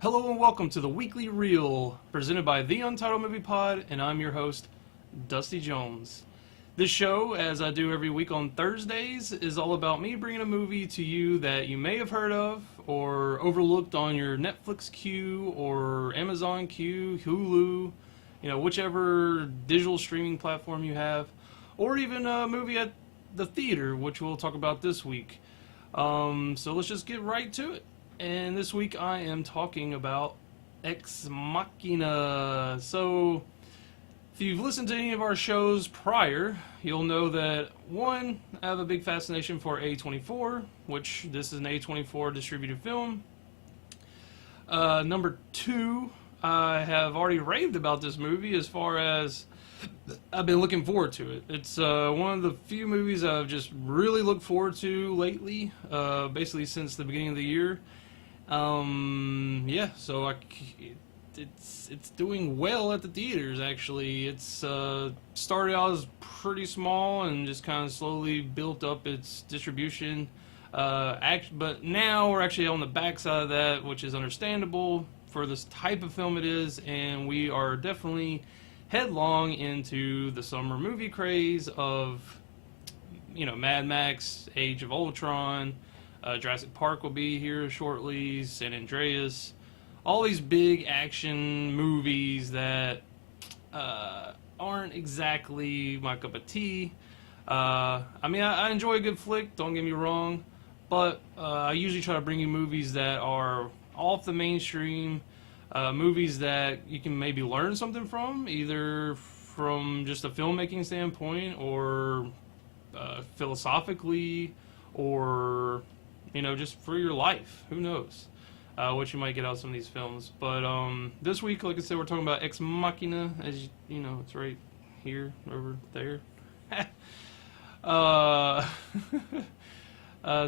Hello and welcome to the Weekly Reel, presented by The Untitled Movie Pod, and I'm your host, Dusty Jones. This show, as I do every week on Thursdays, is all about me bringing a movie to you that you may have heard of or overlooked on your Netflix queue or Amazon queue, Hulu, whichever digital streaming platform you have, or even a movie at the theater, which we'll talk about this week. So let's just get right to it. And this week I am talking about Ex Machina. So, if you've listened to any of our shows prior, you'll know that, one, I have a big fascination for A24, which this is an A24 distributed film. Number two, I have already raved about this movie as far as I've been looking forward to it. It's one of the few movies I've just really looked forward to lately, basically since the beginning of the year. So it's doing well at the theaters, actually. It's started out as pretty small and just kind of slowly built up its distribution. But now we're actually on the backside of that, which is understandable for this type of film it is, and we are definitely headlong into the summer movie craze of, Mad Max, Age of Ultron, Jurassic Park will be here shortly, San Andreas, all these big action movies that aren't exactly my cup of tea. I enjoy a good flick, don't get me wrong, but I usually try to bring you movies that are off the mainstream, movies that you can maybe learn something from, either from just a filmmaking standpoint or philosophically, or just for your life. Who knows what you might get out of some of these films. But this week, like I said, we're talking about Ex Machina. As it's right here, over there.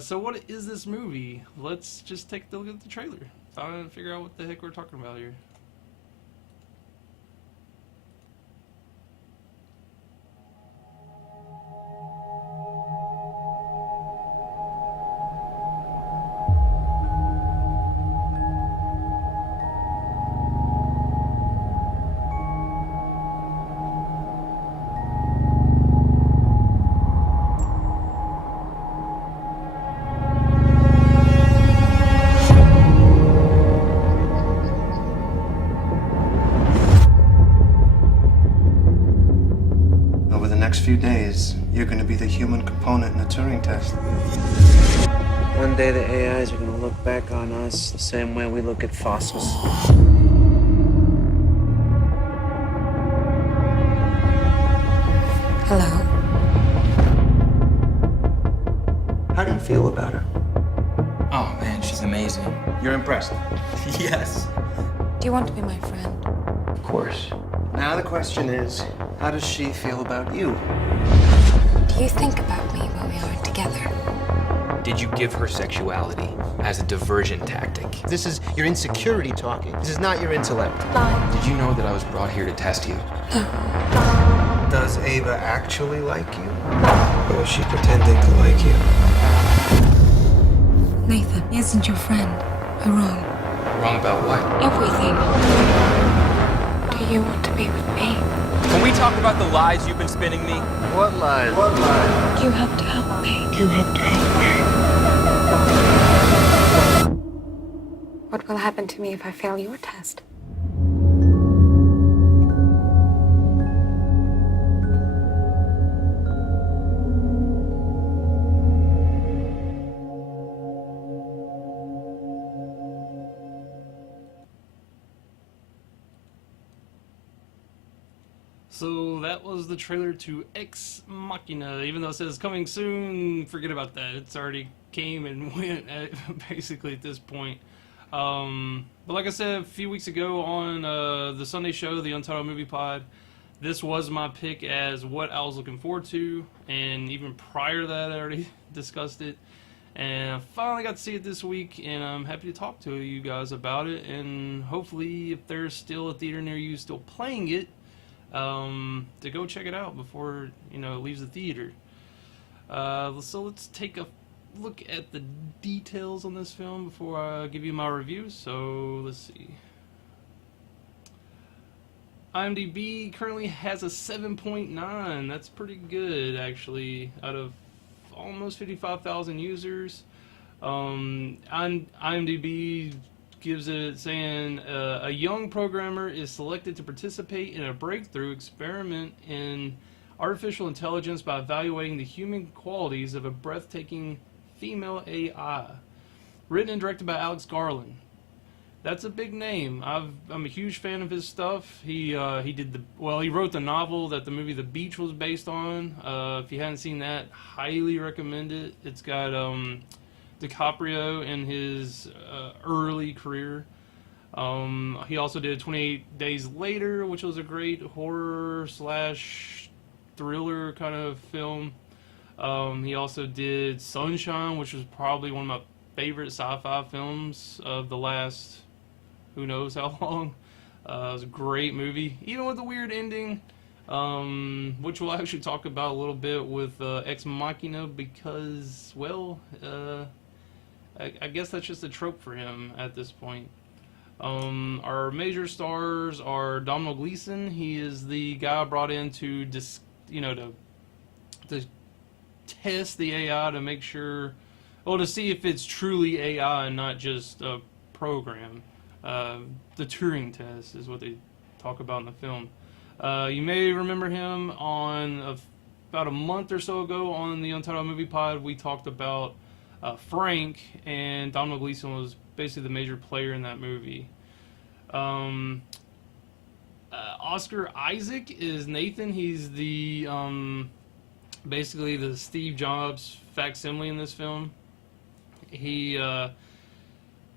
So what is this movie? Let's just take a look at the trailer. Trying to figure out what the heck we're talking about here. Few days, you're going to be the human component in the Turing test. One day the AIs are going to look back on us the same way we look at fossils. Hello. How do you feel about her? Oh man, she's amazing. You're impressed? Yes. Do you want to be my friend? Of course. Now the question is, how does she feel about you? Do you think about me when we aren't together? Did you give her sexuality as a diversion tactic? This is your insecurity talking. This is not your intellect. Did you know that I was brought here to test you? Does Ava actually like you? Or is she pretending to like you? Nathan isn't your friend. I'm wrong. Wrong about what? Everything. Do you want to be with me? Can we talk about the lies you've been spinning me? What lies? What lies? You have to help me. You have to help me. What will happen to me if I fail your test? So that was the trailer to Ex Machina. Even though it says coming soon, forget about that. It's already came and went basically at this point. But like I said a few weeks ago on the Sunday show, the Untitled Movie Pod, this was my pick as what I was looking forward to. And even prior to that, I already discussed it. And I finally got to see it this week, and I'm happy to talk to you guys about it. And hopefully, if there's still a theater near you still playing it, to go check it out before it leaves the theater. So let's take a look at the details on this film before I give you my review. So let's see. IMDb currently has a 7.9. That's pretty good, actually, out of almost 55,000 users. IMDb gives it saying a young programmer is selected to participate in a breakthrough experiment in artificial intelligence by evaluating the human qualities of a breathtaking female AI. Written and directed by Alex Garland. That's a big name. I'm a huge fan of his stuff. He wrote the novel that the movie The Beach was based on. If you haven't seen that, highly recommend it. It's got DiCaprio in his early career. He also did 28 Days Later, which was a great horror slash thriller kind of film. He also did Sunshine, which was probably one of my favorite sci-fi films of the last who knows how long. It was a great movie, even with a weird ending, which we'll actually talk about a little bit with Ex Machina, because, well, I guess that's just a trope for him at this point. Our major stars are Domhnall Gleeson. He is the guy brought in to test the AI to make sure, well, to see if it's truly AI and not just a program. The Turing test is what they talk about in the film. You may remember him on about a month or so ago on the Untitled Movie Pod. We talked about Frank, and Domhnall Gleeson was basically the major player in that movie. Oscar Isaac is Nathan. He's the basically the Steve Jobs facsimile in this film.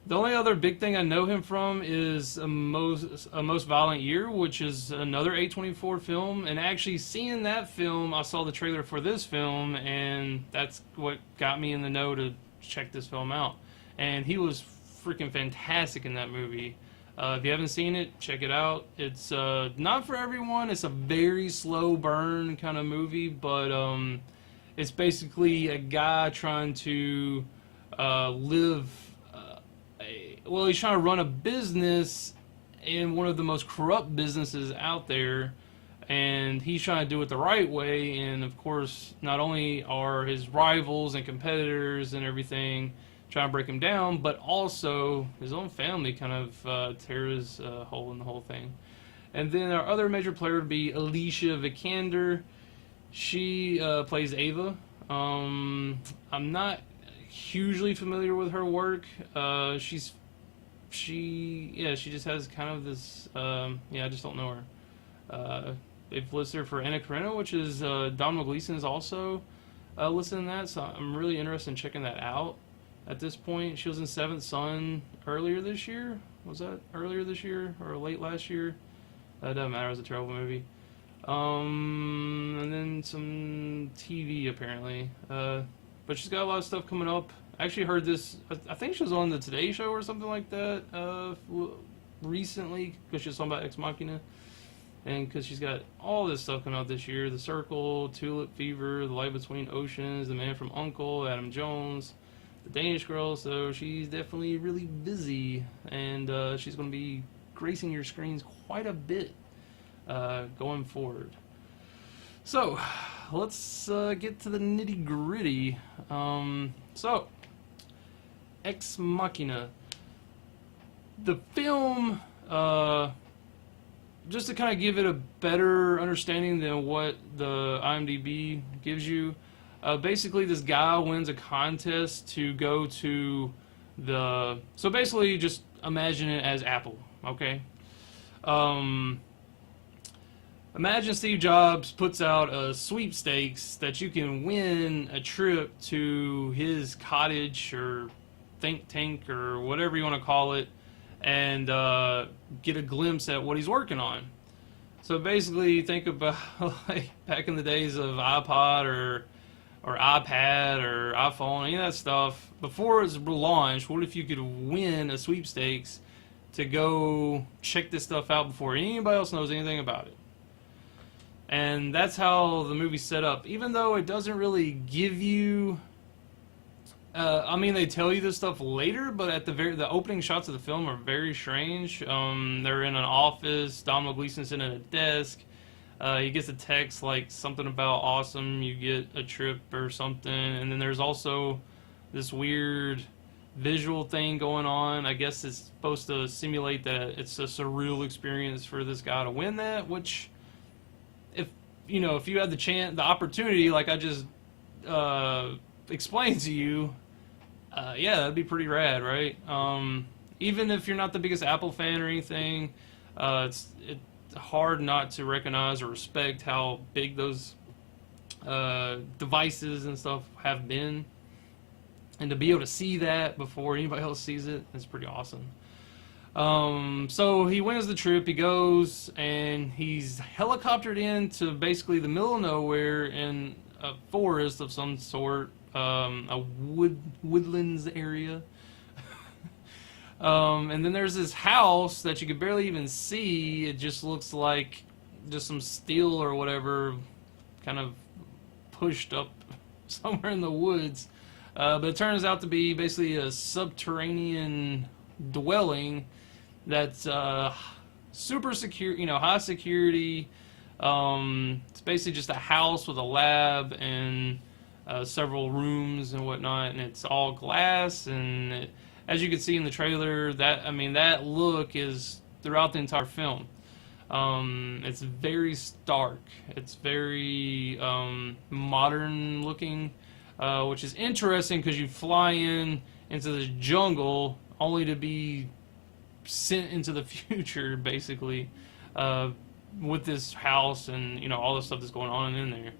The only other big thing I know him from is a Most Violent Year, which is another A24 film. And actually seeing that film, I saw the trailer for this film, and that's what got me in the know to check this film out. And he was freaking fantastic in that movie. If you haven't seen it, check it out. It's not for everyone. It's a very slow burn kind of movie, but it's basically a guy trying to live... well, he's trying to run a business in one of the most corrupt businesses out there, and he's trying to do it the right way. And of course, not only are his rivals and competitors and everything trying to break him down, but also his own family kind of tear his hole in the whole thing. And then our other major player would be Alicia Vikander. She plays Ava. I'm not hugely familiar with her work. She just has kind of this, I just don't know her. They've listed her for Anna Karenina, which is, Domhnall Gleeson is also listed in that, so I'm really interested in checking that out at this point. She was in Seventh Son earlier this year. Was that earlier this year or late last year? That doesn't matter, it was a terrible movie. And then some TV apparently. But she's got a lot of stuff coming up. I actually heard this, I think she was on the Today Show or something like that recently, because she was talking about Ex Machina. And because she's got all this stuff coming out this year: The Circle, Tulip Fever, The Light Between Oceans, The Man from U.N.C.L.E., Adam Jones, The Danish Girl. So she's definitely really busy, and she's going to be gracing your screens quite a bit going forward. So let's get to the nitty gritty. So Ex Machina. The film, just to kind of give it a better understanding than what the IMDb gives you, basically this guy wins a contest to go to the... So basically just imagine it as Apple, okay? Imagine Steve Jobs puts out a sweepstakes that you can win a trip to his cottage or think tank or whatever you want to call it, and get a glimpse at what he's working on. So basically, think about like back in the days of iPod or iPad or iPhone, any of that stuff. Before it was launched, what if you could win a sweepstakes to go check this stuff out before anybody else knows anything about it? And that's how the movie's set up. Even though it doesn't really give you I mean, they tell you this stuff later, but at the opening shots of the film are very strange. They're in an office. Domhnall Gleeson's sitting at a desk. He gets a text like something about awesome. You get a trip or something, and then there's also this weird visual thing going on. I guess it's supposed to simulate that it's a surreal experience for this guy to win that. Which, if you had the opportunity, like I just explained to you, yeah, that'd be pretty rad, right? Even if you're not the biggest Apple fan or anything, it's hard not to recognize or respect how big those devices and stuff have been, and to be able to see that before anybody else sees it is pretty awesome. So he wins the trip. He goes and he's helicoptered into basically the middle of nowhere in a forest of some sort, a woodlands area. And then there's this house that you could barely even see. It just looks like just some steel or whatever kind of pushed up somewhere in the woods. But it turns out to be basically a subterranean dwelling that's super secure, high security. It's basically just a house with a lab and several rooms and whatnot, and it's all glass. And as you can see in the trailer, that look is throughout the entire film. It's very stark. It's very modern looking, which is interesting because you fly into the jungle only to be sent into the future, basically, with this house and all the stuff that's going on in there.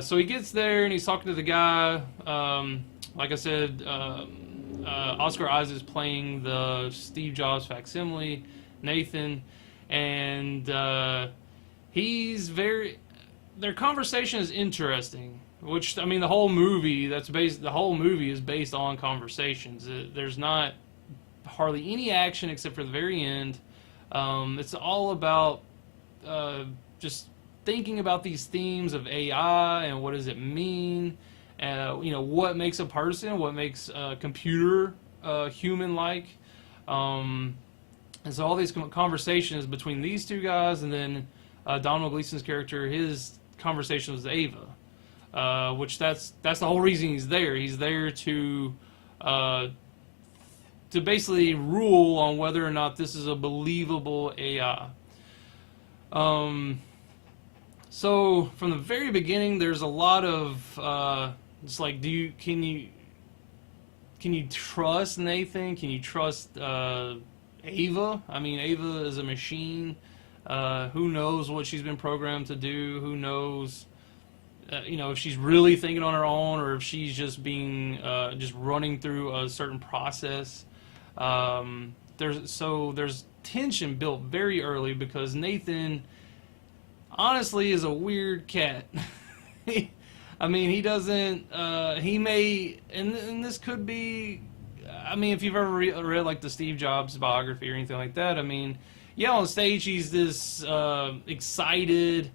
So he gets there and he's talking to the guy. Like I said, Oscar Isaac is playing the Steve Jobs facsimile, Nathan, and their conversation is interesting. Which, I mean, the whole movie is based on conversations. There's not hardly any action except for the very end. It's all about just thinking about these themes of AI and what does it mean, what makes a person, what makes a computer human-like. And so all these conversations between these two guys, and then Domhnall Gleeson's character, his conversation with Ava, which that's the whole reason he's there. He's there to basically rule on whether or not this is a believable AI. So from the very beginning, there's a lot of it's like, can you trust Nathan? Can you trust Ava? I mean, Ava is a machine. Who knows what she's been programmed to do? Who knows, if she's really thinking on her own, or if she's just being just running through a certain process. There's tension built very early because Nathan, honestly, is a weird cat. I mean, he doesn't. He may, and this could be. I mean, if you've ever read like the Steve Jobs biography or anything like that, I mean, yeah, on stage he's this excited,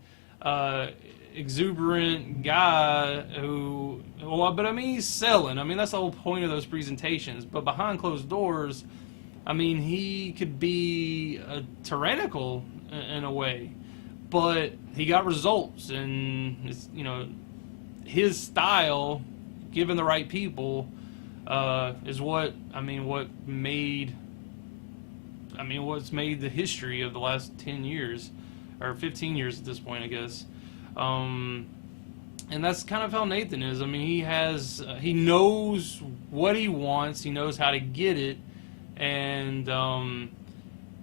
exuberant guy but I mean, he's selling. I mean, that's the whole point of those presentations. But behind closed doors, I mean, he could be tyrannical in a way, but he got results, and it's, his style, given the right people, is what's made the history of the last 10 years, or 15 years at this point, I guess. And that's kind of how Nathan is. I mean, he knows what he wants, he knows how to get it, and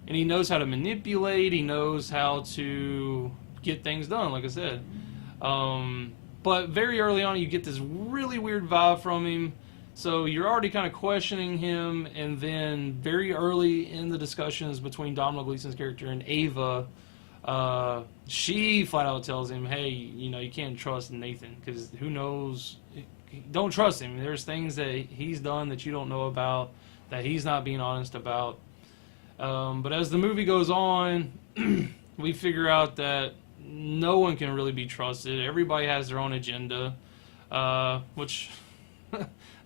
he knows how to manipulate, he knows how to get things done, like I said. But very early on, you get this really weird vibe from him. So you're already kind of questioning him, and then very early in the discussions between Domhnall Gleeson's character and Ava, she flat out tells him, hey, you can't trust Nathan, because who knows, don't trust him. There's things that he's done that you don't know about, that he's not being honest about. But as the movie goes on, we figure out that no one can really be trusted. Everybody has their own agenda, which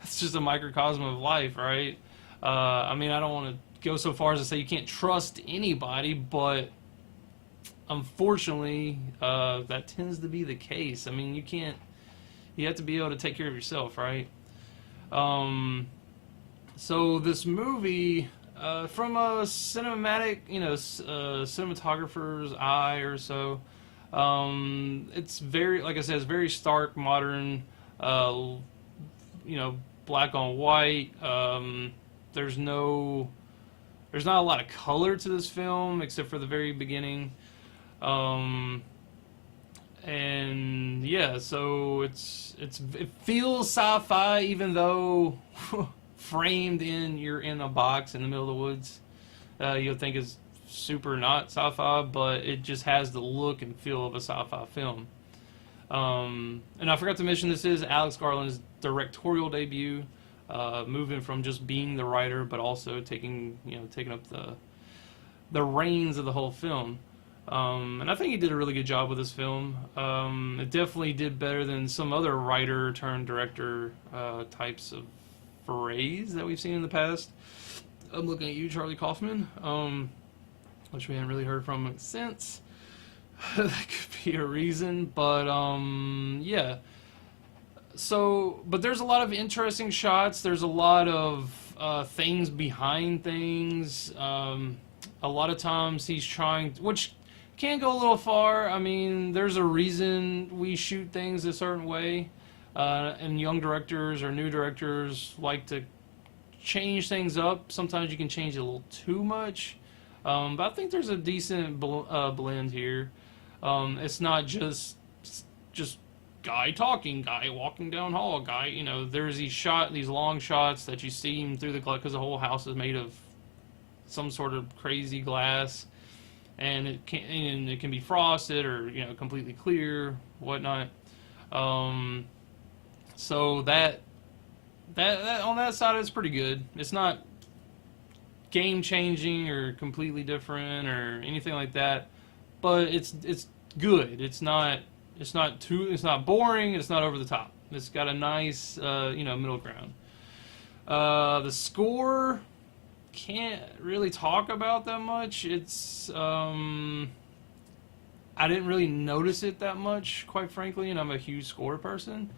That's just a microcosm of life, right? I mean, I don't want to go so far as to say you can't trust anybody, but unfortunately, that tends to be the case. I mean, you have to be able to take care of yourself, right? So this movie, from a cinematic, cinematographer's eye or so, it's very, like I said, it's very stark, modern, black on white. There's not a lot of color to this film except for the very beginning. And yeah, so it feels sci-fi, even though framed you're in a box in the middle of the woods. You'll think it's super not sci-fi, but it just has the look and feel of a sci-fi film. And I forgot to mention, this is Alex Garland's directorial debut, moving from just being the writer, but also taking up the reins of the whole film. And I think he did a really good job with this film. It definitely did better than some other writer turned director types of forays that we've seen in the past. I'm looking at you, Charlie Kaufman, which we haven't really heard from since. That could be a reason, but yeah. So, but there's a lot of interesting shots. There's a lot of things behind things. A lot of times he's trying, which can go a little far. I mean, there's a reason we shoot things a certain way, and young directors or new directors like to change things up. Sometimes you can change it a little too much, but I think there's a decent blend here. It's not just guy talking, guy walking down hall, guy. There's these long shots that you see him through the glass, because the whole house is made of some sort of crazy glass, and it can be frosted or completely clear, whatnot. So that on that side, it's pretty good. It's not game changing or completely different or anything like that, but it's good. It's not boring. It's not over the top. It's got a nice middle ground. The score, can't really talk about that much. It's I didn't really notice it that much, quite frankly, and I'm a huge score person.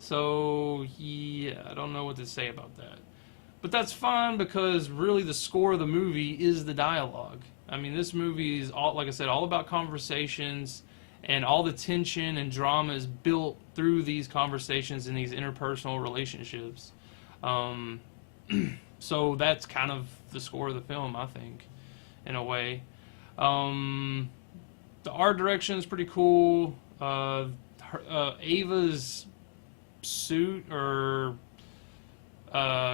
So yeah, I don't know what to say about that. But that's fine, because really the score of the movie is the dialogue. I mean, this movie is all, like I said, all about conversations, and all the tension and drama is built through these conversations and these interpersonal relationships. So that's kind of the score of the film, I think, in a way. The art direction is pretty cool. Ava's suit, or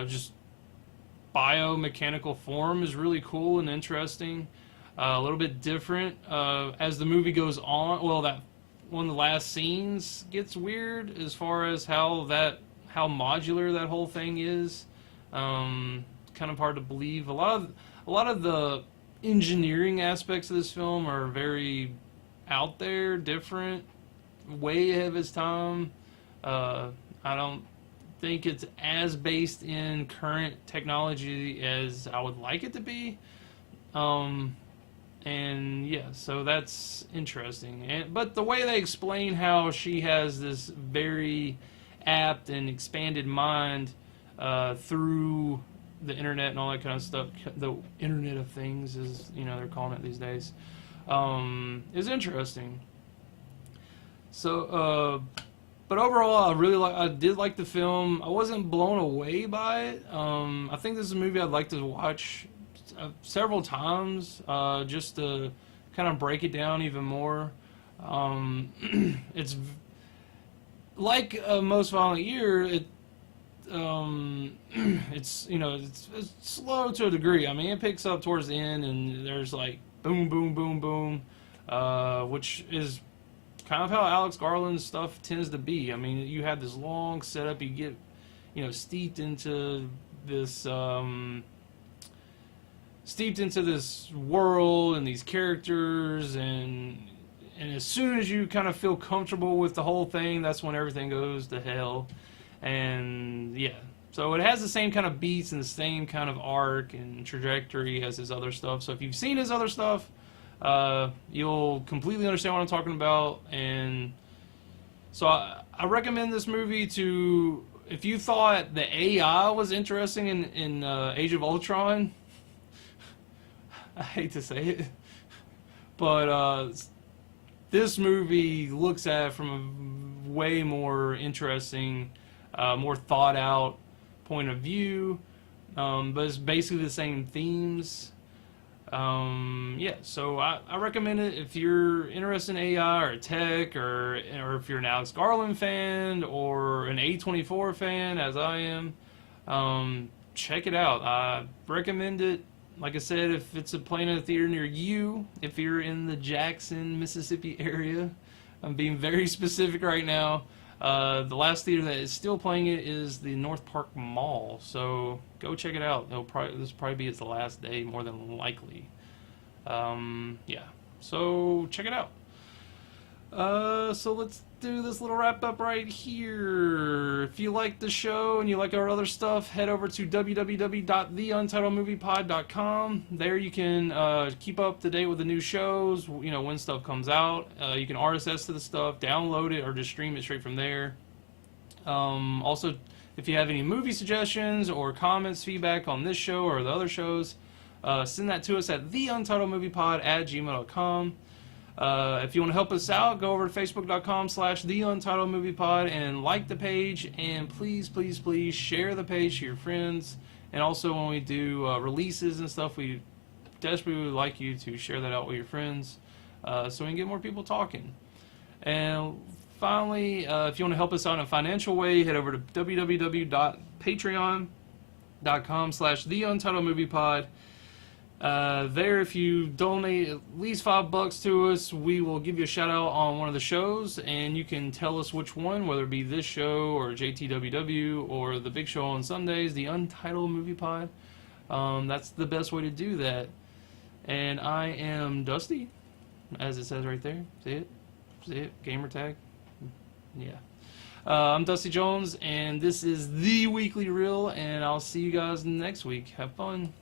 just biomechanical form, is really cool and interesting. A little bit different as the movie goes on. Well, that one of the last scenes gets weird as far as how modular that whole thing is. Kind of hard to believe. A lot of the engineering aspects of this film are very out there, different, way ahead of its time. I don't think it's as based in current technology as I would like it to be. And yeah, so that's interesting. But the way they explain how she has this very apt and expanded mind through the internet and all that kind of stuff, the Internet of Things, as they're calling it these days, is interesting. So, but overall, I did like the film. I wasn't blown away by it. I think this is a movie I'd like to watch several times, just to kind of break it down even more. It's like Most Violent Year. It's slow to a degree. I mean, it picks up towards the end, and there's like boom, boom, boom, boom, which is kind of how Alex Garland's stuff tends to be. I mean, you have this long setup, you get steeped into this world and these characters, and as soon as you kind of feel comfortable with the whole thing, that's when everything goes to hell. And yeah, so it has the same kind of beats and the same kind of arc and trajectory as his other stuff. So if you've seen his other stuff, you'll completely understand what I'm talking about. And so I recommend this movie to, if you thought the AI was interesting in Age of Ultron. I hate to say it, but this movie looks at it from a way more interesting, more thought out point of view, but it's basically the same themes. Yeah, so I recommend it if you're interested in AI or tech, or if you're an Alex Garland fan or an A24 fan, as I am. Check it out. I recommend it. Like I said, if it's playing in a theater near you, if you're in the Jackson, Mississippi area, I'm being very specific right now. The last theater that is still playing it is the North Park Mall, so go check it out. This will probably be its last day, more than likely. Yeah, so check it out. So let's do this little wrap up right here. If you like the show and you like our other stuff, head over to www.theuntitledmoviepod.com. There you can keep up to date with the new shows, when stuff comes out. You can RSS to the stuff, download it, or just stream it straight from there. Also, if you have any movie suggestions or comments, feedback on this show or the other shows, send that to us at theuntitledmoviepod@gmail.com. If you want to help us out, go over to facebook.com/theuntitledmoviepod and like the page, and please, please, please share the page to your friends. And also, when we do releases and stuff, we desperately would like you to share that out with your friends, so we can get more people talking. And finally, if you want to help us out in a financial way, head over to www.patreon.com/theuntitledmoviepod. There, if you donate at least $5 to us, we will give you a shout out on one of the shows, and you can tell us which one, whether it be this show or JTWW or the big show on Sundays, the Untitled Movie Pod. That's the best way to do that. And I am Dusty, as it says right there. See it? See it? Gamer tag? Yeah. I'm Dusty Jones, and this is The Weekly Reel, and I'll see you guys next week. Have fun.